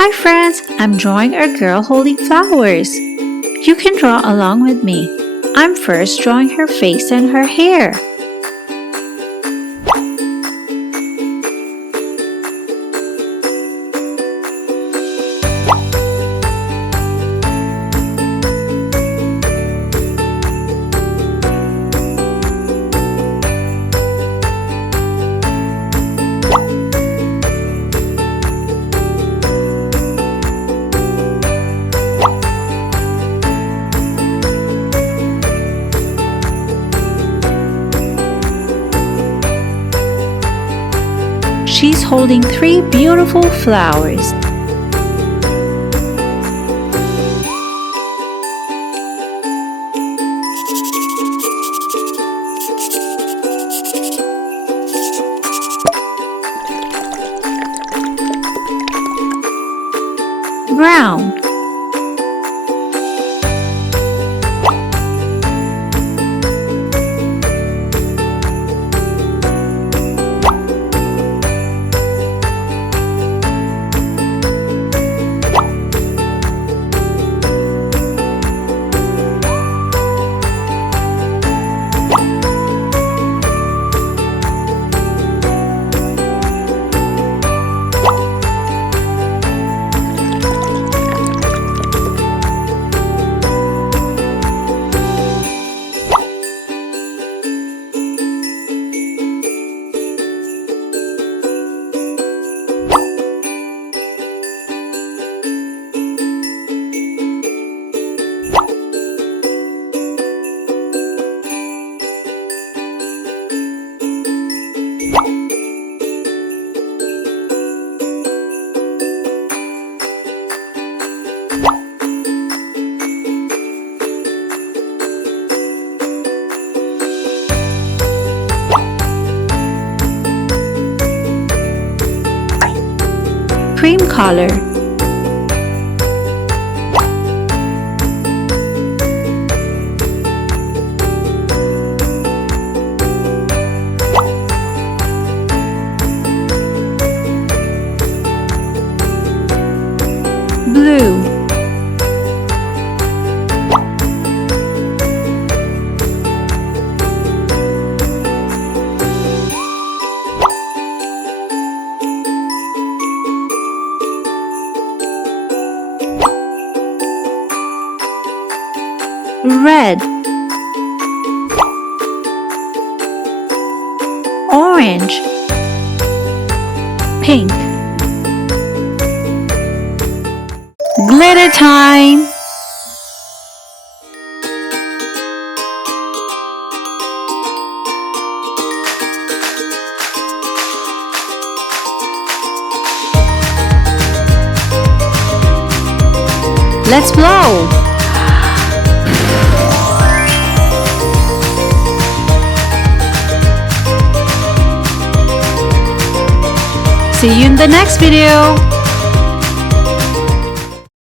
Hi friends, I'm drawing a girl holding flowers. You can draw along with me. I'm first drawing her face and her hair. She's holding 3 beautiful flowers. Brown, cream color, blue, red, orange, pink. Glitter time! Let's blow! See you in the next video.